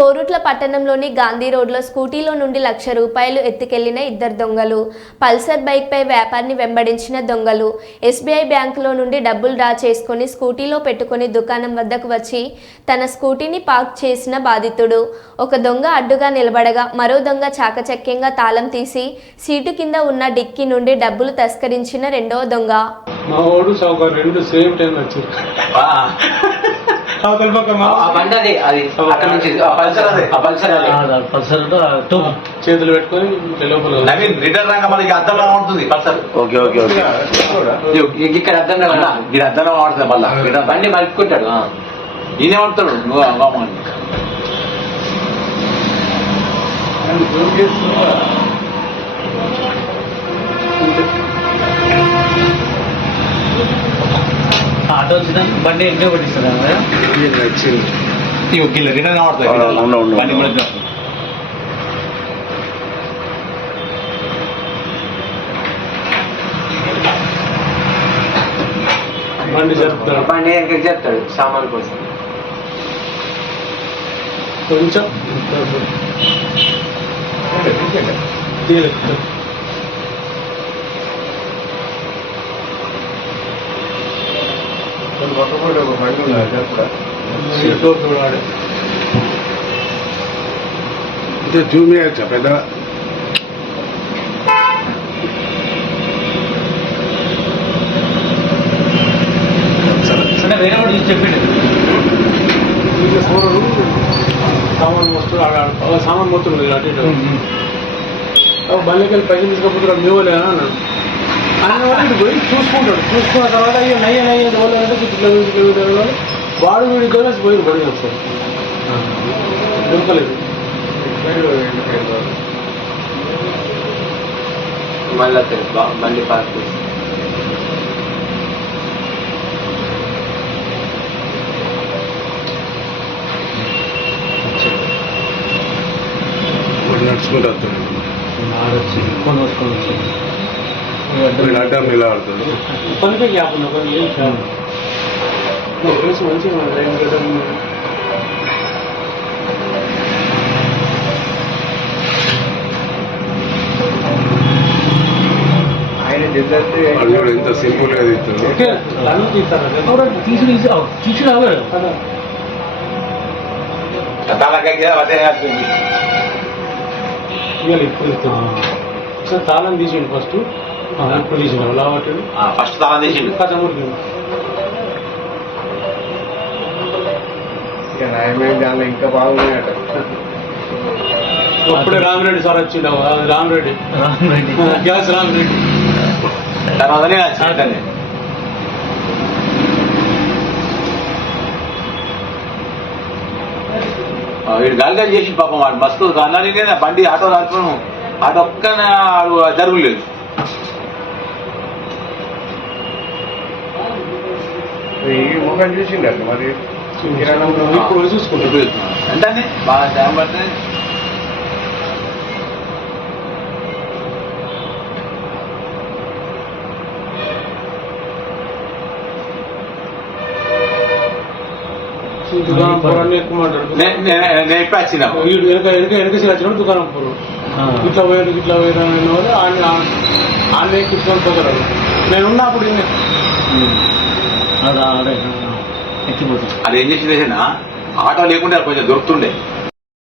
కోరుట్ల పట్టణంలోని గాంధీ రోడ్లో స్కూటీలో నుండి లక్ష రూపాయలు ఎత్తుకెళ్ళిన ఇద్దరు దొంగలు. పల్సర్ బైక్పై వ్యాపారిని వెంబడించిన దొంగలు. ఎస్బీఐ బ్యాంకులో నుండి డబ్బులు డ్రా చేసుకుని స్కూటీలో పెట్టుకుని దుకాణం వద్దకు వచ్చి తన స్కూటీని పార్క్ చేసిన బాధితుడు. ఒక దొంగ అడ్డుగా నిలబడగా మరో దొంగ చాకచక్యంగా తాళం తీసి సీటు కింద ఉన్న డిక్కీ నుండి డబ్బులు తస్కరించిన రెండవ దొంగ. మా వాడు రెండు సేమ్ టైం వచ్చారు అవతల పక్క మా ఆ బండి అది అది అక్కడ నుంచి ఆ పల్సర్ అది ఆ పల్సర్ అది. పల్సర్ చేతులు పెట్టుకొని ఇట్లా లోపల నవీన్ రిటర్న్ రంగ మనకి అద్దంలో ఉంటుంది పల్సర్. Okay okay okay. ఇక్కడ అద్దంలో ఇది అద్దంలో వాడుతుంది మళ్ళా. రిటర్న్ బండి మలుపుకుంటాడు. ఈయనే వాడుతాడు నువ్వు అవ్వమని ఆటో వచ్చిన బండి ఎక్కడ పట్టిస్తారు రిటర్న్ వాడుతుంది అవును, అవును, బండి అవును. మలుపుతాడు. బండి జరుపుతాడు బండి ఎక్కడికి చెప్తాడు సామాన్ కోసం కొంచెం తీయలేదు. టోపీ కూడా. వాడే. ఇదే జూమ్ చేయొచ్చా పెద్దగా అంటే వేరే చూసి చెప్పిండు. కూరలు సామాన్ మొత్తం ఆడ సామాన్ మొత్తం అటు వెళ్ళి పైసలు తీసుకపోతున్నాడు మీ వాళ్ళే అన్నాడు. ఆయన వాడు పోయి చూసుకుంటాడు చూసుకున్న తర్వాత అయ్యో నయ్య నయ్య వాళ్ళు అంటే ఇట్లా వీడు, ఇట్లా వీడు అనేవాడు. వాడు వీడి దొరేసి పోయి పడి వస్తాడు దొరకలేదు మళ్ళీ బండి పార్క్ చేసి వాడు నడుచుకుంటూ వస్తాడు ఆడొచ్చి కొని వసుకొని వచ్చి వీడు అడ్డం ఇలా ఆడుతాడు పనికే గ్యాప్ ఉన్నా ఫ్రెండ్స్ మంచిగా కూడా ఎంత సింపుల్గా తీస్తాడు ఓకే. అన్ని తీస్తారు? తీసి తీసి తీసి రావాడు కదా. తాళకాయ అదే వస్తుంది ఇవాళ ఇప్పుడు ఇస్తాను సార్ తాళం తీసేయండి ఫస్ట్. ఫస్ట్ తాళం తీసిండు కథ ఇంకా బాగున్నాయట అప్పుడే రామిరెడ్డి సార్ వచ్చిండు రామిరెడ్డి గ్యాస్ రామిరెడ్డి తర్వాతనే వచ్చిందని వీడు గాలిగా చేసి పాపం వాడు మస్తు అన్నాని బండి ఆటో రాకపోవడం ఆటో ఒక్కన జరుగులేదు. జరుగులేదు మొబైల్ చూసిండు మరి. ఇప్పుడు చూసుకుంటాడు అంటే బాగా టైం పడుతుంది దుకాణం పొరాన్ని ఎక్కువ మాట్లాడు నే- నే- నేను ఇప్పుడే వచ్చిన వీడు వెనక వెనక వెనక సీట్ వచ్చినప్పుడు దుకాణం పోరు ఇట్లా పోయాడు ఇట్లా పోయాడు అనే వాళ్ళు ఆయన కూర్చొని పోతాడు నేను ఉన్నప్పుడు ఈయన ఆడ ఆడే ఎక్కిపోతుంది అది ఏం చేసిందేనా ఆటో లేకుండా కొంచెం దొరుకుతుండే.